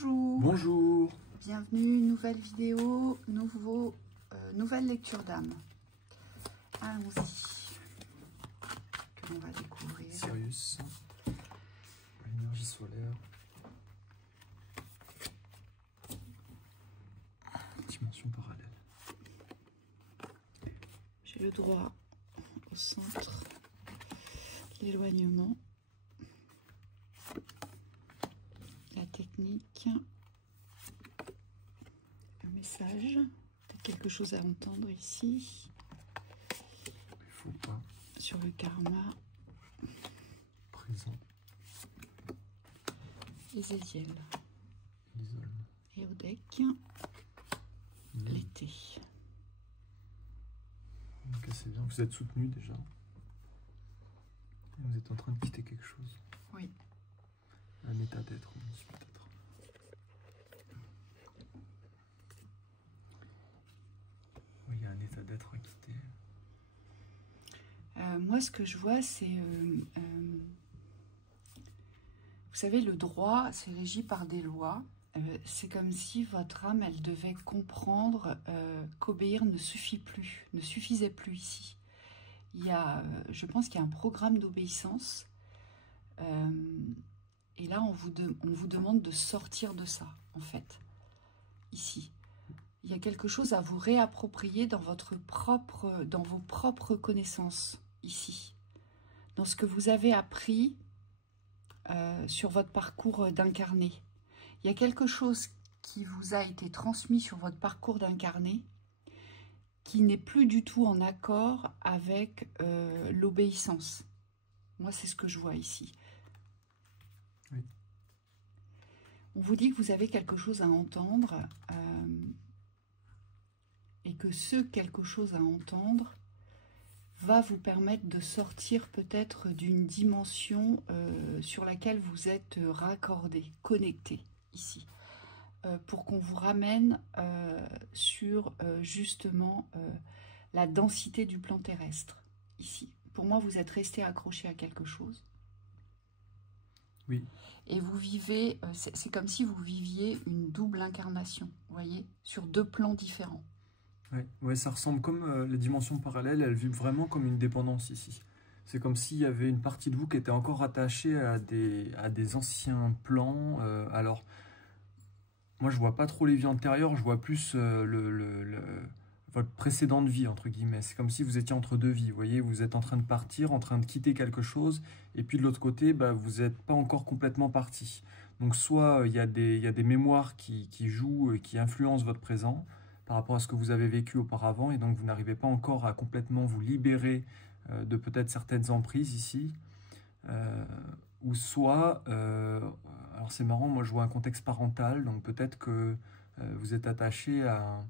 Bonjour. Bonjour. Bienvenue, nouvelle vidéo, nouvelle lecture d'âme. Allons-y. Que l'on va découvrir. Sirius, l'énergie solaire, dimension parallèle. J'ai le droit au centre, l'éloignement, la technique, le message, peut-être quelque chose à entendre ici. Il faut pas. Sur le karma. Présent. Ezekiel. L'isolement. Et au deck, l'été. Donc c'est bien, vous êtes soutenu déjà. Et vous êtes en train de quitter quelque chose. Oui. Un état d'être, peut-être. Oui, il y a un état d'être à quitter. Moi, ce que je vois, c'est... vous savez, le droit, c'est régi par des lois. C'est comme si votre âme, elle devait comprendre qu'obéir ne suffisait plus ici. Il y a, je pense qu'il y a un programme d'obéissance. Et là, on vous demande de sortir de ça, en fait, ici. Il y a quelque chose à vous réapproprier dans vos propres connaissances, ici. Dans ce que vous avez appris sur votre parcours d'incarné. Il y a quelque chose qui vous a été transmis sur votre parcours d'incarné qui n'est plus du tout en accord avec l'obéissance. Moi, c'est ce que je vois ici. Oui. On vous dit que vous avez quelque chose à entendre et que ce quelque chose à entendre va vous permettre de sortir peut-être d'une dimension sur laquelle vous êtes raccordé, connecté ici, pour qu'on vous ramène sur justement la densité du plan terrestre ici. Pour moi, vous êtes resté accroché à quelque chose. Oui. Et vous vivez, c'est comme si vous viviez une double incarnation, vous voyez, sur deux plans différents. Ouais, ça ressemble comme les dimensions parallèles, elles vivent vraiment comme une dépendance ici. C'est comme s'il y avait une partie de vous qui était encore attachée à des anciens plans. Alors, moi je vois pas trop les vies antérieures, je vois plus votre précédente vie, entre guillemets. C'est comme si vous étiez entre deux vies, vous voyez, vous êtes en train de partir, en train de quitter quelque chose, et puis de l'autre côté, bah, vous n'êtes pas encore complètement parti. Donc soit il y a des mémoires qui jouent, qui influencent votre présent, par rapport à ce que vous avez vécu auparavant, et donc vous n'arrivez pas encore à complètement vous libérer de peut-être certaines emprises ici, ou soit, alors c'est marrant, moi je vois un contexte parental, donc peut-être que vous êtes attaché à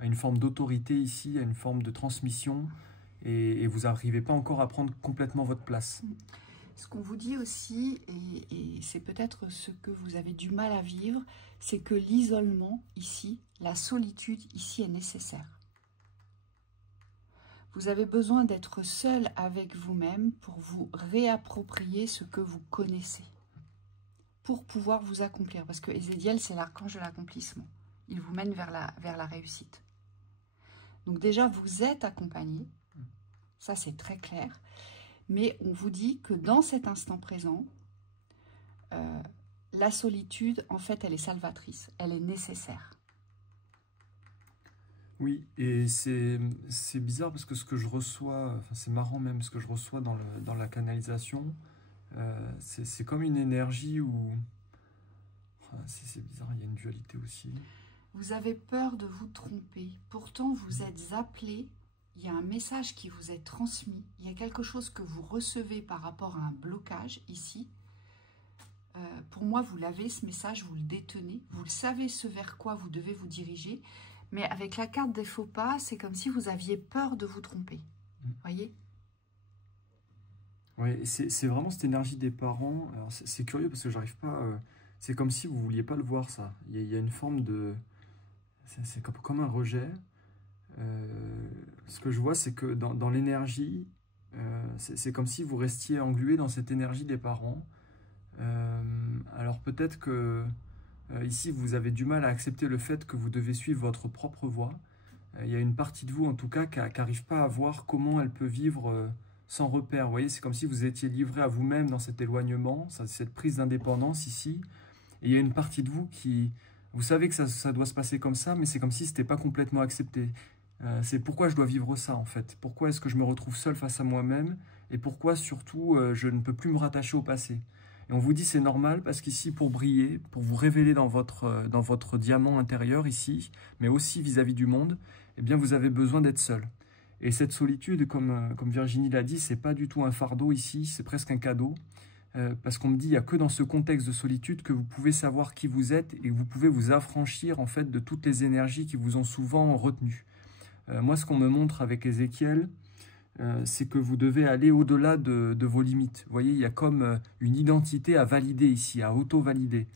une forme d'autorité ici, à une forme de transmission, et vous n'arrivez pas encore à prendre complètement votre place. Ce qu'on vous dit aussi, et c'est peut-être ce que vous avez du mal à vivre, c'est que l'isolement ici, la solitude ici est nécessaire. Vous avez besoin d'être seul avec vous-même pour vous réapproprier ce que vous connaissez, pour pouvoir vous accomplir. Parce que Ezekiel, c'est l'archange de l'accomplissement. Il vous mène vers la réussite. Donc déjà, vous êtes accompagné, ça c'est très clair. Mais on vous dit que dans cet instant présent, la solitude, en fait, elle est salvatrice, elle est nécessaire. Oui, et c'est bizarre parce que ce que je reçois, enfin c'est marrant même, ce que je reçois dans la canalisation, c'est comme une énergie où... c'est bizarre, il y a une dualité aussi. Vous avez peur de vous tromper, pourtant vous êtes appelé. Il y a un message qui vous est transmis, il y a quelque chose que vous recevez par rapport à un blocage ici. Pour moi, vous l'avez, ce message, vous le détenez, vous le savez ce vers quoi vous devez vous diriger, mais avec la carte des faux pas, c'est comme si vous aviez peur de vous tromper, voyez? Oui, c'est vraiment cette énergie des parents. C'est curieux parce que j'arrive pas... c'est comme si vous vouliez pas le voir, ça. Il y a une forme de... C'est comme un rejet. Ce que je vois, c'est que dans l'énergie, c'est comme si vous restiez englué dans cette énergie des parents. Alors peut-être que Ici, vous avez du mal à accepter le fait que vous devez suivre votre propre voie. Il y a une partie de vous, en tout cas, qui n'arrive pas à voir comment elle peut vivre sans repère. Vous voyez, c'est comme si vous étiez livré à vous-même dans cet éloignement, cette prise d'indépendance ici. Et il y a une partie de vous qui... Vous savez que ça doit se passer comme ça, mais c'est comme si ce n'était pas complètement accepté. C'est pourquoi je dois vivre ça, en fait. Pourquoi est-ce que je me retrouve seul face à moi-même? Et pourquoi, surtout, je ne peux plus me rattacher au passé? Et on vous dit c'est normal parce qu'ici, pour briller, pour vous révéler dans votre diamant intérieur ici, mais aussi vis-à-vis du monde, eh bien, vous avez besoin d'être seul. Et cette solitude, comme Virginie l'a dit, c'est pas du tout un fardeau ici, c'est presque un cadeau. Parce qu'on me dit, il n'y a que dans ce contexte de solitude que vous pouvez savoir qui vous êtes et que vous pouvez vous affranchir en fait de toutes les énergies qui vous ont souvent retenu. Moi, ce qu'on me montre avec Ézéchiel, c'est que vous devez aller au-delà de vos limites. Vous voyez, il y a comme une identité à valider ici, à auto-valider.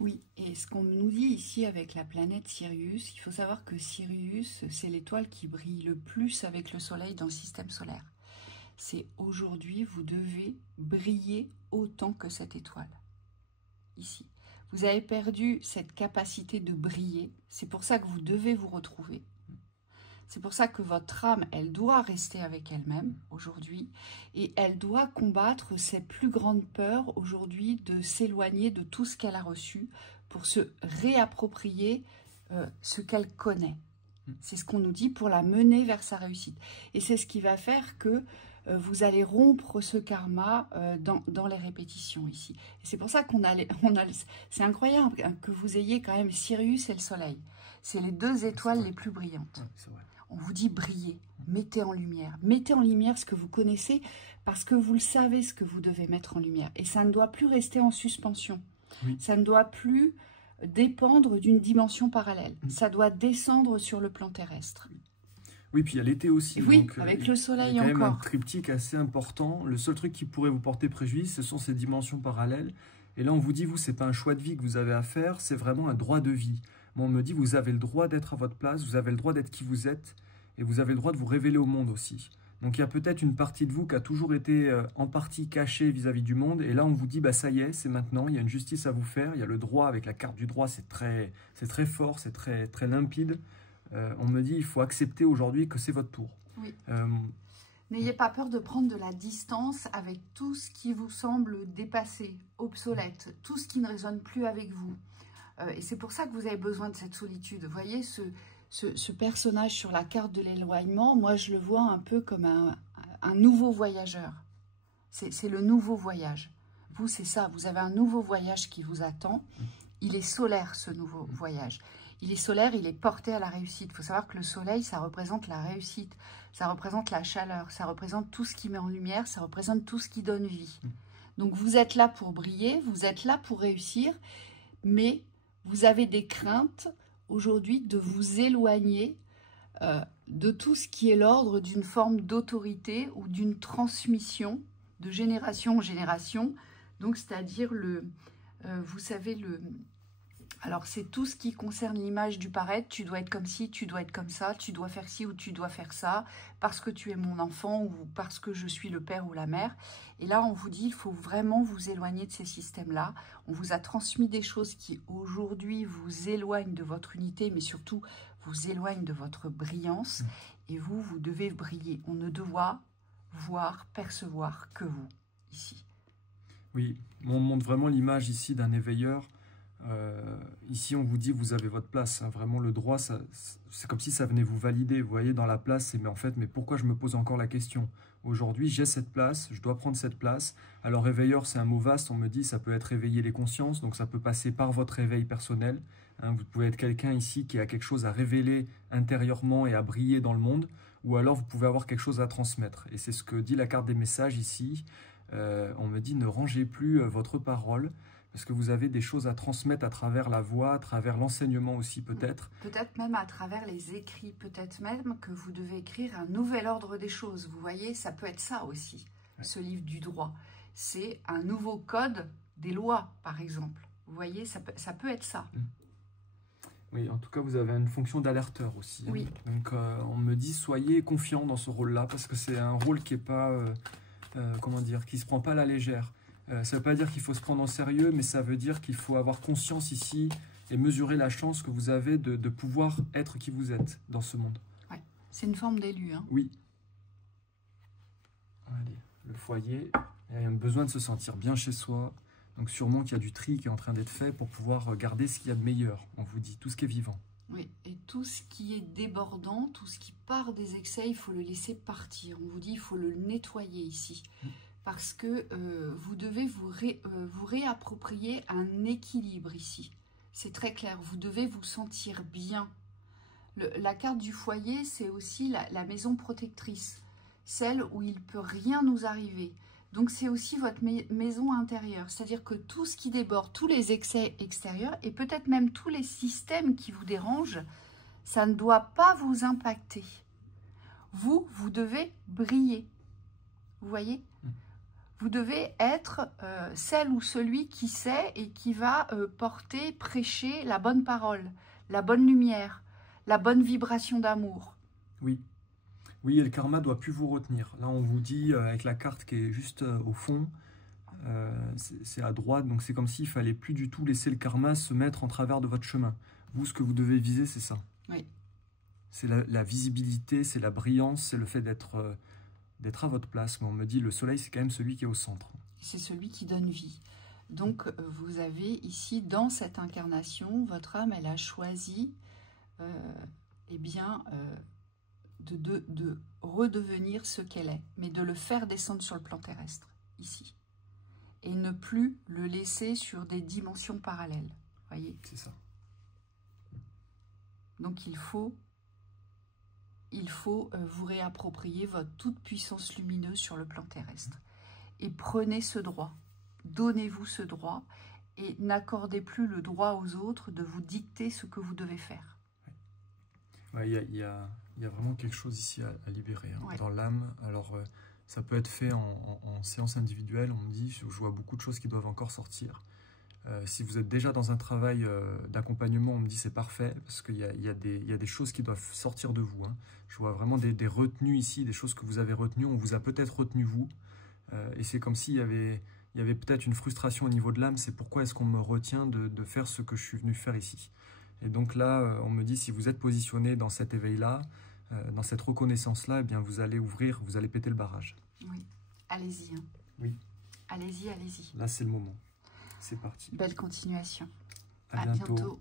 Oui, et ce qu'on nous dit ici avec la planète Sirius, il faut savoir que Sirius, c'est l'étoile qui brille le plus avec le Soleil dans le système solaire. C'est aujourd'hui, vous devez briller autant que cette étoile, ici. Vous avez perdu cette capacité de briller, c'est pour ça que vous devez vous retrouver. C'est pour ça que votre âme, elle doit rester avec elle-même aujourd'hui et elle doit combattre ses plus grandes peurs aujourd'hui de s'éloigner de tout ce qu'elle a reçu pour se réapproprier ce qu'elle connaît. C'est ce qu'on nous dit pour la mener vers sa réussite. Et c'est ce qui va faire que vous allez rompre ce karma dans les répétitions ici. C'est pour ça c'est incroyable que vous ayez quand même Sirius et le Soleil. C'est les deux étoiles les plus brillantes. Ouais, c'est vrai. On vous dit brillez, mettez en lumière ce que vous connaissez parce que vous le savez ce que vous devez mettre en lumière. Et ça ne doit plus rester en suspension. Oui. Ça ne doit plus dépendre d'une dimension parallèle. Ça doit descendre sur le plan terrestre. Oui, puis il y a l'été aussi. Oui, donc, avec le soleil il y a quand même un encore. triptyque assez important. Le seul truc qui pourrait vous porter préjudice, ce sont ces dimensions parallèles. Et là, on vous dit, vous, c'est pas un choix de vie que vous avez à faire, c'est vraiment un droit de vie. Bon, on me dit, vous avez le droit d'être à votre place, vous avez le droit d'être qui vous êtes, et vous avez le droit de vous révéler au monde aussi. Donc il y a peut-être une partie de vous qui a toujours été en partie cachée vis-à-vis du monde, et là on vous dit, bah ça y est, c'est maintenant, il y a une justice à vous faire, il y a le droit, avec la carte du droit, c'est très fort, c'est très limpide. On me dit, il faut accepter aujourd'hui que c'est votre tour. Oui. N'ayez pas peur de prendre de la distance avec tout ce qui vous semble dépassé, obsolète, tout ce qui ne résonne plus avec vous. Et c'est pour ça que vous avez besoin de cette solitude. Vous voyez, ce personnage sur la carte de l'éloignement, moi je le vois un peu comme un nouveau voyageur. C'est le nouveau voyage. Vous, c'est ça, vous avez un nouveau voyage qui vous attend. Il est solaire, ce nouveau voyage. Il est solaire, il est porté à la réussite. Il faut savoir que le soleil, ça représente la réussite, ça représente la chaleur, ça représente tout ce qui met en lumière, ça représente tout ce qui donne vie. Donc vous êtes là pour briller, vous êtes là pour réussir, mais vous avez des craintes aujourd'hui de vous éloigner de tout ce qui est l'ordre d'une forme d'autorité ou d'une transmission de génération en génération. Donc, c'est-à-dire, vous savez, alors c'est tout ce qui concerne l'image du paraître. Tu dois être comme ci, tu dois être comme ça, tu dois faire ci ou tu dois faire ça, parce que tu es mon enfant ou parce que je suis le père ou la mère. Et là, on vous dit, il faut vraiment vous éloigner de ces systèmes-là. On vous a transmis des choses qui, aujourd'hui, vous éloignent de votre unité, mais surtout, vous éloignent de votre brillance. Et vous, vous devez briller. On ne doit voir, percevoir que vous, ici. Oui, on montre vraiment l'image ici d'un éveilleur. Ici, on vous dit, vous avez votre place. Hein. Vraiment, le droit, c'est comme si ça venait vous valider. Vous voyez, dans la place, mais pourquoi je me pose encore la question? Aujourd'hui, j'ai cette place, je dois prendre cette place. Alors, réveilleur, c'est un mot vaste. On me dit, ça peut être éveiller les consciences. Donc, ça peut passer par votre réveil personnel. Hein. Vous pouvez être quelqu'un ici qui a quelque chose à révéler intérieurement et à briller dans le monde. Ou alors, vous pouvez avoir quelque chose à transmettre. Et c'est ce que dit la carte des messages ici. On me dit, ne rangez plus votre parole. Parce que vous avez des choses à transmettre à travers la voix, à travers l'enseignement aussi peut-être. Peut-être même à travers les écrits, peut-être même que vous devez écrire un nouvel ordre des choses. Vous voyez, ça peut être ça aussi, ouais. Ce livre du droit. C'est un nouveau code des lois, par exemple. Vous voyez, ça peut être ça. Oui, en tout cas, vous avez une fonction d'alerteur aussi. Oui. Hein. Donc, on me dit, soyez confiant dans ce rôle-là, parce que c'est un rôle qui n'est pas, comment dire, qui ne se prend pas à la légère. Ça ne veut pas dire qu'il faut se prendre en sérieux, mais ça veut dire qu'il faut avoir conscience ici et mesurer la chance que vous avez de pouvoir être qui vous êtes dans ce monde. Ouais. C'est une forme d'élu. Hein. Oui. Allez, le foyer, il y a besoin de se sentir bien chez soi. Donc sûrement qu'il y a du tri qui est en train d'être fait pour pouvoir garder ce qu'il y a de meilleur, on vous dit, tout ce qui est vivant. Oui, et tout ce qui est débordant, tout ce qui part des excès, il faut le laisser partir. On vous dit, il faut le nettoyer ici. Parce que vous devez vous réapproprier un équilibre ici. C'est très clair, vous devez vous sentir bien. La carte du foyer, c'est aussi la maison protectrice. Celle où il ne peut rien nous arriver. Donc c'est aussi votre maison intérieure. C'est-à-dire que tout ce qui déborde, tous les excès extérieurs et peut-être même tous les systèmes qui vous dérangent, ça ne doit pas vous impacter. Vous devez briller. Vous voyez ? Vous devez être celle ou celui qui sait et qui va porter, prêcher la bonne parole, la bonne lumière, la bonne vibration d'amour. Oui. Oui, et le karma ne doit plus vous retenir. Là, on vous dit, avec la carte qui est juste au fond, c'est à droite, donc c'est comme s'il ne fallait plus du tout laisser le karma se mettre en travers de votre chemin. Vous, ce que vous devez viser, c'est ça. Oui. C'est la visibilité, c'est la brillance, c'est le fait d'être à votre place. Mais on me dit, le soleil, c'est quand même celui qui est au centre. C'est celui qui donne vie. Donc, vous avez ici, dans cette incarnation, votre âme, elle a choisi, eh bien... de redevenir ce qu'elle est, mais de le faire descendre sur le plan terrestre, ici. Et ne plus le laisser sur des dimensions parallèles. Voyez ? C'est ça. Donc il faut vous réapproprier votre toute puissance lumineuse sur le plan terrestre. Et prenez ce droit. Donnez-vous ce droit et n'accordez plus le droit aux autres de vous dicter ce que vous devez faire. Ouais, il y a vraiment quelque chose ici à libérer hein, ouais. Dans l'âme. Alors, ça peut être fait en séance individuelle. On me dit, je vois beaucoup de choses qui doivent encore sortir. Si vous êtes déjà dans un travail d'accompagnement, on me dit c'est parfait, parce qu'il y a des choses qui doivent sortir de vous. Hein. Je vois vraiment des retenues ici, des choses que vous avez retenues. On vous a peut-être retenu vous. Et c'est comme s'il y avait peut-être une frustration au niveau de l'âme. C'est pourquoi est-ce qu'on me retient de faire ce que je suis venu faire ici. Et donc là, on me dit, si vous êtes positionné dans cet éveil-là, dans cette reconnaissance-là, eh bien vous allez ouvrir, vous allez péter le barrage. Oui, allez-y. Hein. Oui. Allez-y, allez-y. Là, c'est le moment. C'est parti. Belle continuation. À bientôt.